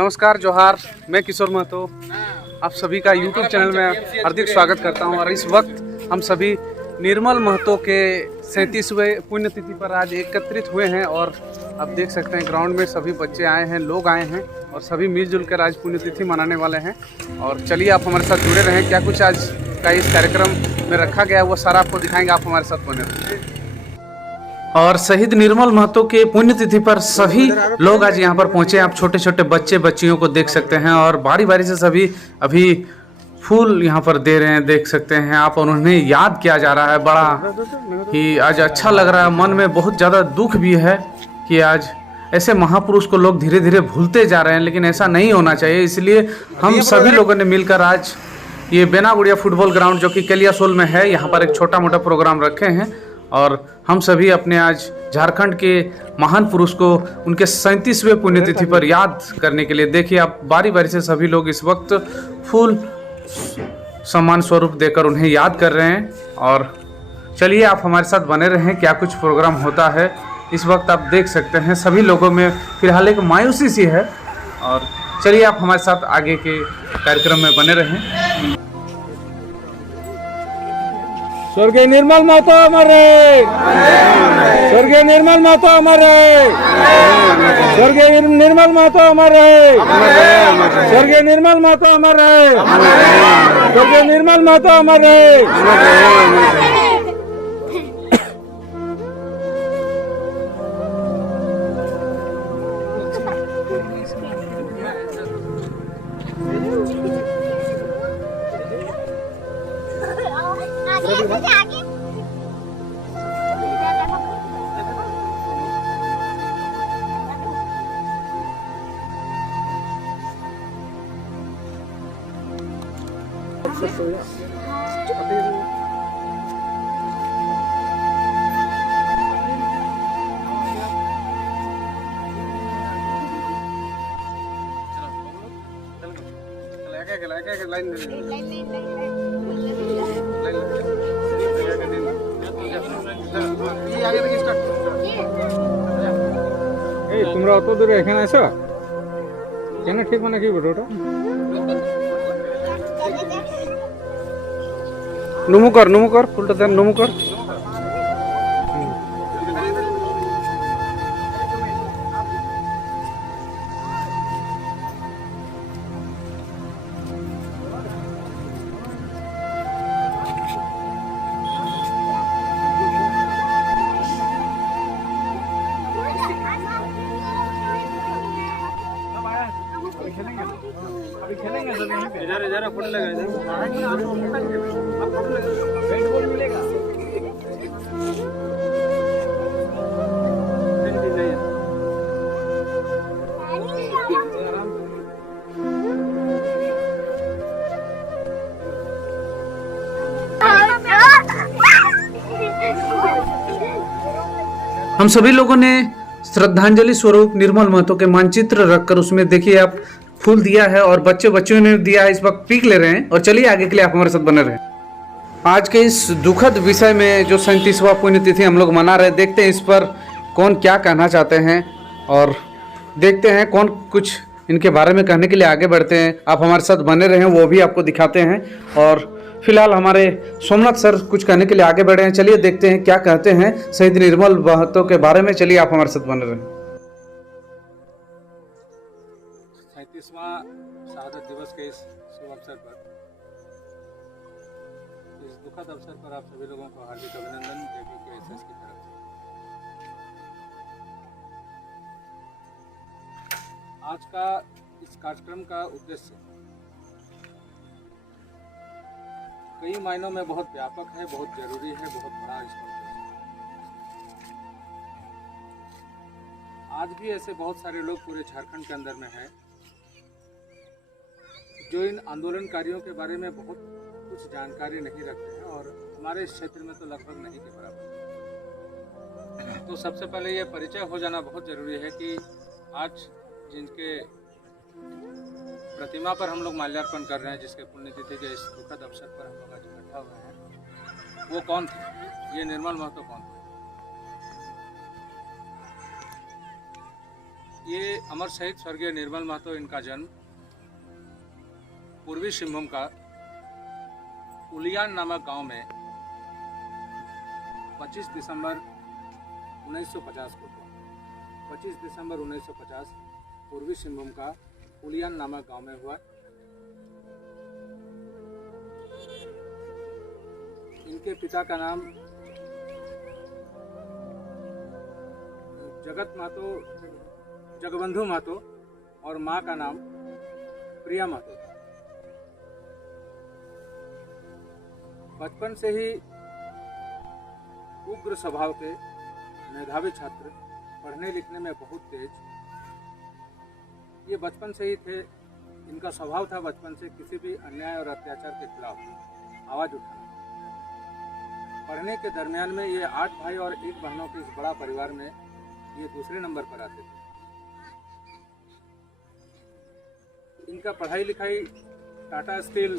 नमस्कार जोहार, मैं किशोर महतो आप सभी का यूट्यूब चैनल में हार्दिक स्वागत करता हूं। और इस वक्त हम सभी निर्मल महतो के 37वें पुण्यतिथि पर आज एकत्रित हुए हैं। और आप देख सकते हैं ग्राउंड में सभी बच्चे आए हैं, लोग आए हैं और सभी मिलजुल कर आज पुण्यतिथि मनाने वाले हैं। और चलिए आप हमारे साथ जुड़े रहें, क्या कुछ आज का इस कार्यक्रम में रखा गया है वो सारा आपको दिखाएंगे, आप हमारे साथ बने रहें। और शहीद निर्मल महतो के पुण्यतिथि पर सभी लोग आज यहाँ पर पहुँचे। आप छोटे छोटे बच्चे बच्चियों को देख सकते हैं और बारी बारी से सभी अभी फूल यहाँ पर दे रहे हैं, देख सकते हैं आप। और उन्हें याद किया जा रहा है, बड़ा ही आज अच्छा लग रहा है। मन में बहुत ज़्यादा दुख भी है कि आज ऐसे महापुरुष को लोग धीरे धीरे भूलते जा रहे हैं, लेकिन ऐसा नहीं होना चाहिए। इसलिए हम सभी लोगों ने मिलकर आज ये बेनागुड़िया फुटबॉल ग्राउंड जो कि कलियासोल में है, यहाँ पर एक छोटा मोटा प्रोग्राम रखे हैं। और हम सभी अपने आज झारखंड के महान पुरुष को उनके 37वें पुण्यतिथि पर याद करने के लिए देखिए आप बारी बारी से सभी लोग इस वक्त फूल सम्मान स्वरूप देकर उन्हें याद कर रहे हैं। और चलिए आप हमारे साथ बने रहें, क्या कुछ प्रोग्राम होता है इस वक्त आप देख सकते हैं। सभी लोगों में फिलहाल एक मायूसी सी है। और चलिए आप हमारे साथ आगे के कार्यक्रम में बने रहें। स्वर्गीय निर्मल महतो अमर रहे, स्वर्गीय निर्मल महतो अमर रहे, स्वर्गीय निर्मल महतो अमर रहे, स्वर्गीय निर्मल महतो अमर रहे, स्वर्गीय निर्मल महतो अमर रहे। তোমরা অত দূরে এখানে আসো কেন? ঠিক মানে কি ভিডিওটা নুমুকর ফুলটা দেন, নুমুকর। हम सभी लोगों ने श्रद्धांजलि स्वरूप निर्मल महतो के मानचित्र रखकर उसमें देखिए आप फूल दिया है और बच्चों ने दिया है। इस वक्त पीक ले रहे हैं और चलिए आगे के लिए आप हमारे साथ बने रहें। आज के इस दुखद विषय में जो 37वां पुण्यतिथि हम लोग मना रहे हैं, देखते हैं इस पर कौन क्या कहना चाहते हैं और देखते हैं कौन कुछ इनके बारे में कहने के लिए आगे बढ़ते हैं। आप हमारे साथ बने रहें, वो भी आपको दिखाते हैं। और फिलहाल हमारे सोमनाथ सर कुछ कहने के लिए आगे बढ़े हैं, चलिए देखते हैं क्या कहते हैं शहीद निर्मल महतो के बारे में। चलिए आप हमारे साथ बने रहें। 37वां शहादत दिवस के इस शुभ अवसर पर, इस दुखद अवसर पर आप सभी लोगों को हार्दिक अभिनंदन JPKSS की तरफ से। आज का इस कार्यक्रम का उद्देश्य कई मायनों में बहुत व्यापक है, बहुत जरूरी है, बहुत बड़ा इसका उद्देश्य। आज भी ऐसे बहुत सारे लोग पूरे झारखंड के अंदर में हैं जो इन आंदोलनकारियों के बारे में बहुत कुछ जानकारी नहीं रखते हैं और हमारे इस क्षेत्र में तो लगभग नहीं के बराबर। तो सबसे पहले ये परिचय हो जाना बहुत ज़रूरी है कि आज जिनके प्रतिमा पर हम लोग माल्यार्पण कर रहे हैं, जिसके पुण्यतिथि के इस दुखद अवसर पर हम लोग आज इकट्ठा हुए हैं, वो कौन थे? ये निर्मल महतो कौन थे? ये अमर शहीद स्वर्गीय निर्मल महतो, इनका जन्म पूर्वी सिंहभूम का उलियान नामक गांव में 25 दिसंबर 1950 को हुआ। 25 दिसंबर 1950 पूर्वी सिंहभूम का उलियान नामक गांव में हुआ। इनके पिता का नाम जगबंधु महतो और मां का नाम प्रिया महतो था। बचपन से ही उग्र स्वभाव के मेधावी छात्र, पढ़ने लिखने में बहुत तेज। ये बचपन से ही थे, इनका स्वभाव था बचपन से किसी भी अन्याय और अत्याचार के खिलाफ आवाज उठाना। पढ़ने के दरमियान में ये 8 भाई और 1 बहनों के इस बड़ा परिवार में ये दूसरे नंबर पर आते थे। इनका पढ़ाई लिखाई टाटा स्टील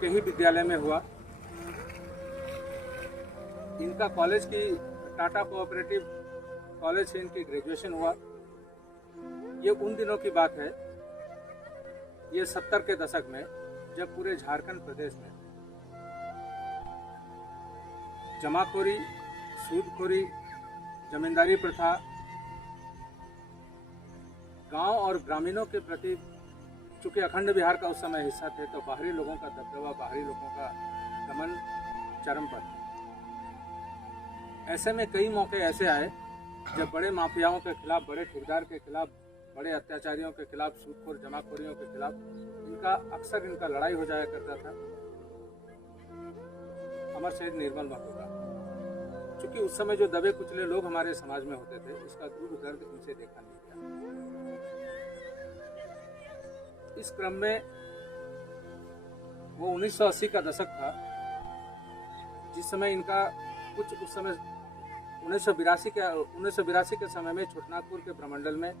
के ही विद्यालय में हुआ। इनका कॉलेज की टाटा कोऑपरेटिव कॉलेज से इनकी ग्रेजुएशन हुआ। ये उन दिनों की बात है, ये 70 के दशक में, जब पूरे झारखंड प्रदेश में जमाखोरी, सूदखोरी, जमींदारी प्रथा गांव और ग्रामीणों के प्रति, चूंकि अखंड बिहार का उस समय हिस्सा थे, तो बाहरी लोगों का दबदबा, बाहरी लोगों का दमन चरम पर था। ऐसे में कई मौके ऐसे आए जब बड़े माफियाओं के खिलाफ, बड़े ठेकेदार के खिलाफ, बड़े अत्याचारियों के खिलाफ, सूदखोर जमाखोरियों के खिलाफ अक्सर इनका लड़ाई हो जाया करता था अमर शहीद निर्मल महतो का। क्योंकि उस समय जो दबे कुचले लोग हमारे समाज में होते थे, इसका दुख दर्द इनसे देखा नहीं गया। इस क्रम में वो 1980 का दशक था, जिस समय इनका कुछ उस समय 1982 के समय में छोटनागपुर के प्रमंडल में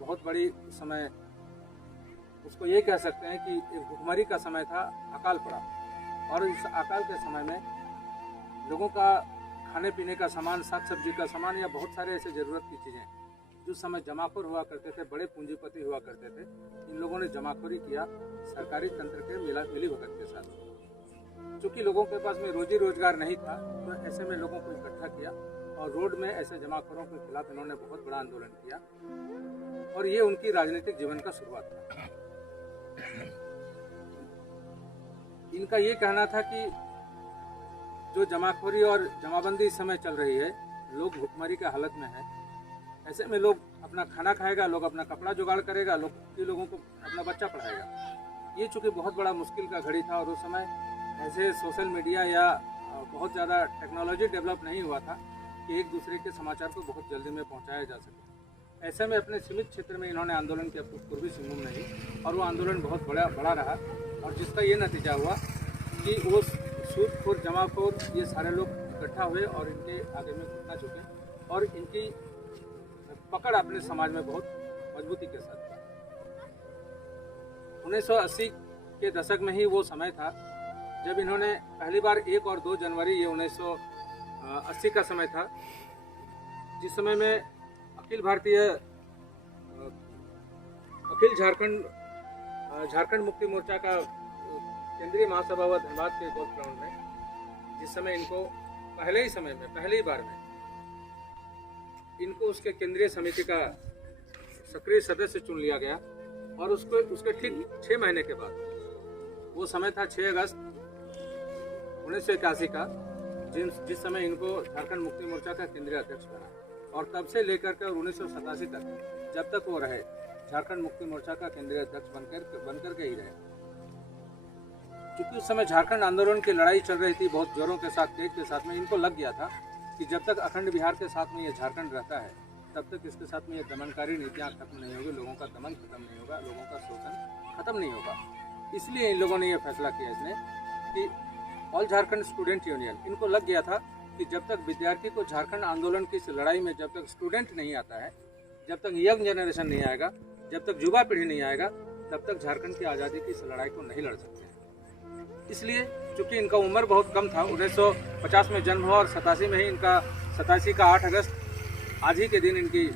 बहुत बड़ी, उस समय उसको ये कह सकते हैं कि एक भुखमरी का समय था, अकाल पड़ा। और इस अकाल के समय में लोगों का खाने पीने का सामान, साग सब्जी का सामान या बहुत सारे ऐसे ज़रूरत की चीज़ें, जो समय जमाखोर हुआ करते थे, बड़े पूंजीपति हुआ करते थे, इन लोगों ने जमाखोरी किया सरकारी तंत्र के मिली भगत के साथ। चूँकि लोगों के पास में रोजी रोजगार नहीं था, तो ऐसे में लोगों को इकट्ठा किया और रोड में ऐसे जमाखोरों के खिलाफ इन्होंने बहुत बड़ा आंदोलन किया। और ये उनकी राजनीतिक जीवन का शुरुआत था। इनका ये कहना था कि जो जमाखोरी और जमाबंदी इस समय चल रही है, लोग भुखमरी के हालत में है। ऐसे में लोग अपना खाना खाएगा, लोग अपना कपड़ा जुगाड़ करेगा, लोगों को अपना बच्चा पढ़ाएगा। ये चूँकि बहुत बड़ा मुश्किल का घड़ी था और उस समय ऐसे सोशल मीडिया या बहुत ज़्यादा टेक्नोलॉजी डेवलप नहीं हुआ था कि एक दूसरे के समाचार को बहुत जल्दी में पहुँचाया जा सके। ऐसे में अपने सीमित क्षेत्र में इन्होंने आंदोलन किया, पूर्वी सिंहभूम में ही, और वो आंदोलन बहुत बड़ा रहा। और जिसका ये नतीजा हुआ कि वो सूदखोर, जमाखोर, ये सारे लोग इकट्ठा हुए और इनके आगे में घुटना झुके और इनकी पकड़ अपने समाज में बहुत मजबूती के साथ था। 1980 के दशक में ही वो समय था जब इन्होंने पहली बार 1 और 2 जनवरी, ये 1980 का समय था, जिस समय में अखिल झारखंड मुक्ति मोर्चा का केंद्रीय महासभा हुआ धनबाद के गोल्फ ग्राउंड में, जिस समय इनको पहली बार में इनको उसके केंद्रीय समिति का सक्रिय सदस्य चुन लिया गया। और उसके ठीक 6 महीने के बाद, वो समय था 6 अगस्त 1981 का, जिस समय इनको झारखंड मुक्ति मोर्चा का केंद्रीय अध्यक्ष बना। और तब से लेकर के 1987 तक, जब तक वो रहे, झारखंड मुक्ति मोर्चा का केंद्रीय अध्यक्ष बनकर के ही रहे। क्योंकि उस समय झारखंड आंदोलन की लड़ाई चल रही थी बहुत जोरों के साथ, तेज के साथ में। इनको लग गया था कि जब तक अखंड बिहार के साथ में ये झारखंड रहता है, तब तक इसके साथ में ये दमनकारी नीतियाँ खत्म नहीं होगी, लोगों का दमन खत्म नहीं होगा, लोगों का शोषण खत्म नहीं होगा। इसलिए इन लोगों ने ये फैसला किया इसने कि ऑल झारखंड स्टूडेंट यूनियन, इनको लग गया था कि जब तक विद्यार्थी को झारखंड आंदोलन की इस लड़ाई में, जब तक स्टूडेंट नहीं आता है, जब तक यंग जनरेशन नहीं आएगा, जब तक युवा पीढ़ी नहीं आएगा, तब तक झारखंड की आज़ादी की इस लड़ाई को नहीं लड़ सकते हैं। इसलिए चूँकि इनका उम्र बहुत कम था, 1950 में जन्म हुआ और 87 में ही इनका 87 का 8 अगस्त आज ही के दिन इनकी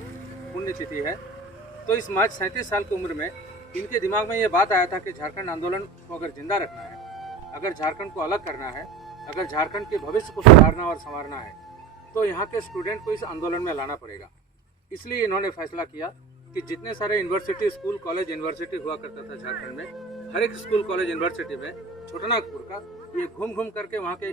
पुण्यतिथि है। तो इस महज 37 साल की उम्र में इनके दिमाग में ये बात आया था कि झारखंड आंदोलन को अगर जिंदा रखना है, अगर झारखंड को अलग करना है, अगर झारखंड के भविष्य को सुधारना और संवारना है, तो यहाँ के स्टूडेंट को इस आंदोलन में लाना पड़ेगा। इसलिए इन्होंने फैसला किया कि जितने सारे यूनिवर्सिटी, स्कूल, कॉलेज, यूनिवर्सिटी हुआ करता था झारखंड में, हर एक स्कूल, कॉलेज, यूनिवर्सिटी में छोटानागपुर का ये घूम घूम करके वहाँ के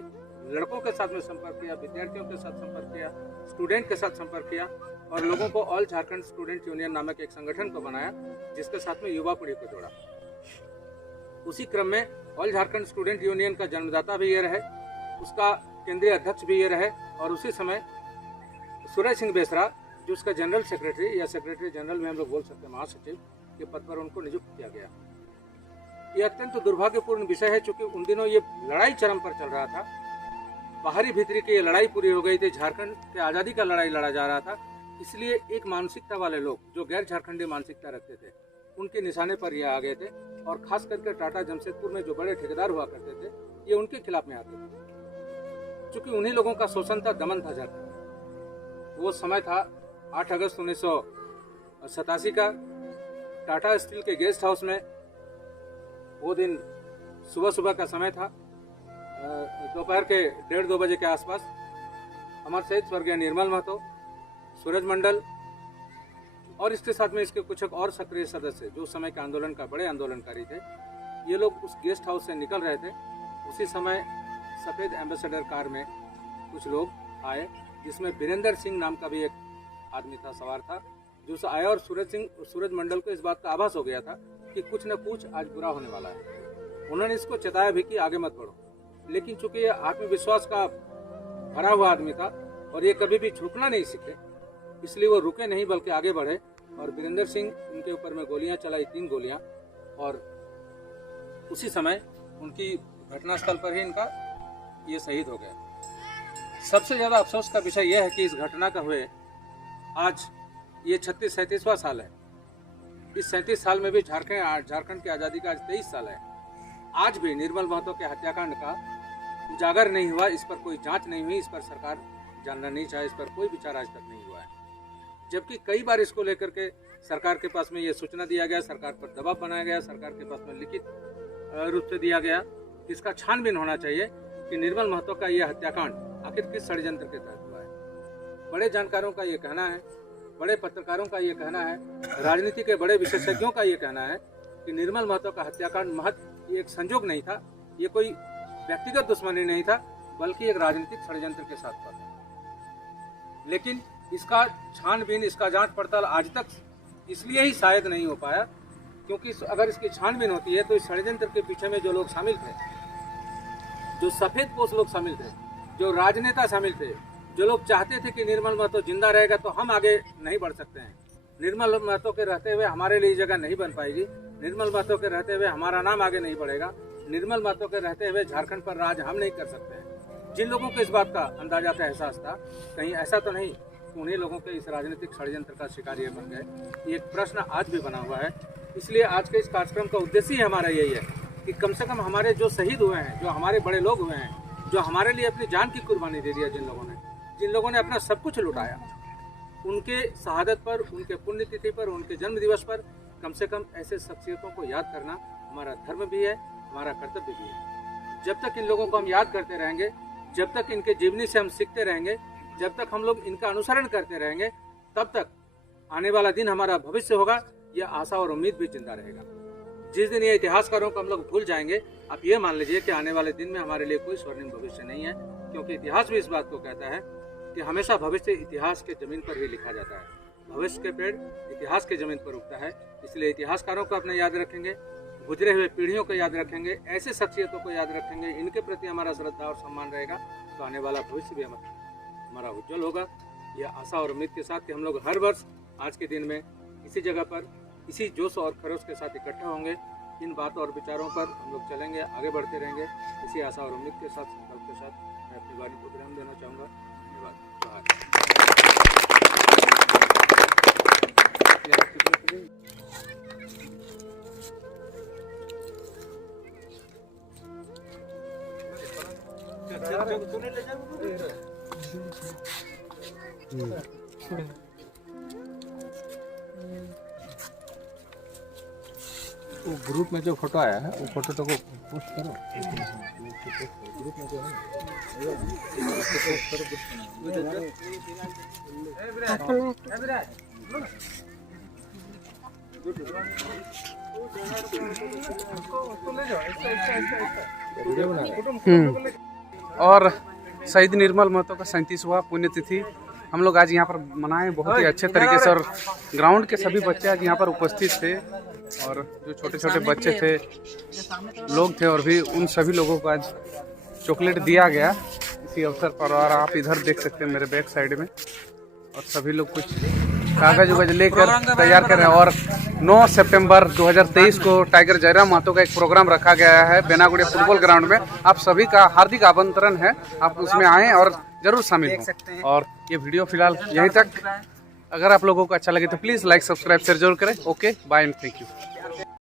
लड़कों के साथ में संपर्क किया, विद्यार्थियों के साथ संपर्क किया, स्टूडेंट के साथ संपर्क किया और लोगों को ऑल झारखंड स्टूडेंट यूनियन नामक एक संगठन को बनाया, जिसके साथ में युवा पीढ़ी को जोड़ा। उसी क्रम में ऑल झारखंड स्टूडेंट यूनियन का जन्मदाता भी ये रहे, उसका केंद्रीय अध्यक्ष भी ये रहे और उसी समय सूरज सिंह बेसरा, जो उसका जनरल सेक्रेटरी या सेक्रेटरी जनरल में हम लोग बोल सकते हैं, महासचिव के पद पर उनको नियुक्त किया गया। ये अत्यंत दुर्भाग्यपूर्ण विषय है, चूंकि उन दिनों ये लड़ाई चरम पर चल रहा था, बाहरी भीतरी की ये लड़ाई पूरी हो गई थी, झारखंड के आज़ादी का लड़ाई लड़ा जा रहा था। इसलिए एक मानसिकता वाले लोग जो गैर झारखंडी मानसिकता रखते थे, उनके निशाने पर ये आ गए थे और खास करके टाटा जमशेदपुर में जो बड़े ठेकेदार हुआ करते थे, ये उनके खिलाफ में आते थे, चूंकि उन्हीं लोगों का शोषण था, दमन था झारखंड। वो समय था 8 अगस्त 1987 का, टाटा स्टील के गेस्ट हाउस में वो दिन सुबह सुबह का समय था, दोपहर के 1:30-2 बजे के आसपास हमारे सहित स्वर्गीय निर्मल महतो, सूरज मंडल और इसके साथ में इसके कुछ और सक्रिय सदस्य जो उस समय के आंदोलन का बड़े आंदोलनकारी थे, ये लोग उस गेस्ट हाउस से निकल रहे थे। उसी समय सफ़ेद एम्बेसडर कार में कुछ लोग आए, जिसमें वीरेंद्र सिंह नाम का भी एक आदमी था, सवार था, जो आया और सूरज मंडल को इस बात का आभास हो गया था कि कुछ न कुछ आज बुरा होने वाला है। उन्होंने इसको चेताया भी कि आगे मत बढ़ो, लेकिन चूंकि ये आत्मविश्वास का भरा हुआ आदमी था और ये कभी भी झुकना नहीं सीखे, इसलिए वो रुके नहीं बल्कि आगे बढ़े और वीरेंद्र सिंह उनके ऊपर में गोलियां चलाई, 3 गोलियां, और उसी समय उनकी घटनास्थल पर ही इनका ये शहीद हो गया। सबसे ज़्यादा अफसोस का विषय यह है कि इस घटना का हुए आज ये 36-37वां साल है। इस 37 साल में भी झारखंड की आज़ादी का आज 23 साल है। आज भी निर्मल महतो के हत्याकांड का उजागर नहीं हुआ, इस पर कोई जांच नहीं हुई, इस पर सरकार जानना नहीं चाहे, इस पर कोई विचार आज तक नहीं हुआ है। जबकि कई बार इसको लेकर के सरकार के पास में ये सूचना दिया गया, सरकार पर दबाव बनाया गया, सरकार के पास में लिखित रूप से दिया गया कि इसका छानबीन होना चाहिए कि निर्मल महतो का यह हत्याकांड आखिर किस षड्यंत्र के तहत हुआ है। बड़े जानकारों का ये कहना है, बड़े पत्रकारों का ये कहना है, राजनीति के बड़े विशेषज्ञों का ये कहना है कि निर्मल महतो का हत्याकांड महज एक संजोग नहीं था, ये कोई व्यक्तिगत दुश्मनी नहीं था, बल्कि एक राजनीतिक षड्यंत्र के साथ हुआ था। लेकिन इसका छानबीन, इसका जांच पड़ताल आज तक इसलिए ही शायद नहीं हो पाया क्योंकि अगर इसकी छानबीन होती है तो इस षड्यंत्र के पीछे में जो लोग शामिल थे, जो सफेद पोश लोग शामिल थे, जो राजनेता शामिल थे, जो लोग चाहते थे कि निर्मल महतो जिंदा रहेगा तो हम आगे नहीं बढ़ सकते हैं, निर्मल महतो के रहते हुए हमारे लिए जगह नहीं बन पाएगी, निर्मल महतो के रहते हुए हमारा नाम आगे नहीं बढ़ेगा, निर्मल महतो के रहते हुए झारखंड पर राज हम नहीं कर सकते हैं। जिन लोगों को इस बात का अंदाजा था, एहसास था, कहीं ऐसा तो नहीं उन्हीं लोगों के इस राजनीतिक षड्यंत्र का शिकार ये बन गए। ये एक प्रश्न आज भी बना हुआ है। इसलिए आज के इस कार्यक्रम का उद्देश्य ही हमारा यही है कि कम से कम हमारे जो शहीद हुए हैं, जो हमारे बड़े लोग हुए हैं, जो हमारे लिए अपनी जान की कुर्बानी दे दिया, जिन लोगों ने अपना सब कुछ लुटाया, उनके शहादत पर, उनके पुण्यतिथि पर, उनके जन्म दिवस पर कम से कम ऐसे शख्सियतों को याद करना हमारा धर्म भी है, हमारा कर्तव्य भी है। जब तक इन लोगों को हम याद करते रहेंगे, जब तक इनके जीवनी से हम सीखते रहेंगे, जब तक हम लोग इनका अनुसरण करते रहेंगे, तब तक आने वाला दिन हमारा भविष्य होगा, यह आशा और उम्मीद भी जिंदा रहेगा। जिस दिन ये इतिहासकारों को हम लोग भूल जाएंगे, आप ये मान लीजिए कि आने वाले दिन में हमारे लिए कोई स्वर्णिम भविष्य नहीं है, क्योंकि इतिहास भी इस बात को कहता है कि हमेशा भविष्य इतिहास के जमीन पर ही लिखा जाता है। भविष्य के पेड़ इतिहास के जमीन पर उगता है। इसलिए इतिहासकारों को अपने याद रखेंगे, गुजरे हुए पीढ़ियों को याद रखेंगे, ऐसे शख्सियतों को याद रखेंगे, इनके प्रति हमारा श्रद्धा और सम्मान रहेगा, तो आने वाला भविष्य भी हमारा उज्जवल होगा। यह आशा और उम्मीद के साथ कि हम लोग हर वर्ष आज के दिन में इसी जगह पर इसी जोश और खरोश के साथ इकट्ठा होंगे, इन बातों और विचारों पर हम लोग चलेंगे, आगे बढ़ते रहेंगे। इसी आशा और उम्मीद के साथ, संकल्प के साथ मैं अपनी वाणी को विराम देना चाहूँगा। धन्यवाद। वो ग्रुप में जो फोटो आया है वो फोटो तो को पोस्ट करो ग्रुप में जो है और शहीद निर्मल महतो का 37वां पुण्यतिथि हम लोग आज यहाँ पर मनाए बहुत ही अच्छे तरीके से, और ग्राउंड के सभी बच्चे आज यहाँ पर उपस्थित थे, और जो छोटे छोटे बच्चे थे लोग थे, और भी उन सभी लोगों को आज चॉकलेट दिया गया इसी अवसर पर। और आप इधर देख सकते हैं मेरे बैक साइड में, और सभी लोग कुछ कागज उगज लेकर तैयार कर रहे हैं। और 9 सितंबर 2023 को टाइगर जयराम महतो का एक प्रोग्राम रखा गया है बेनागुड़िया फुटबॉल ग्राउंड में। आप सभी का हार्दिक आमंत्रण है, आप उसमें आएँ और जरूर शामिल हों। और ये वीडियो फिलहाल यहीं तक। अगर आप लोगों को अच्छा लगे तो प्लीज़ लाइक सब्सक्राइब शेयर जरूर करें। Okay, bye and thank you.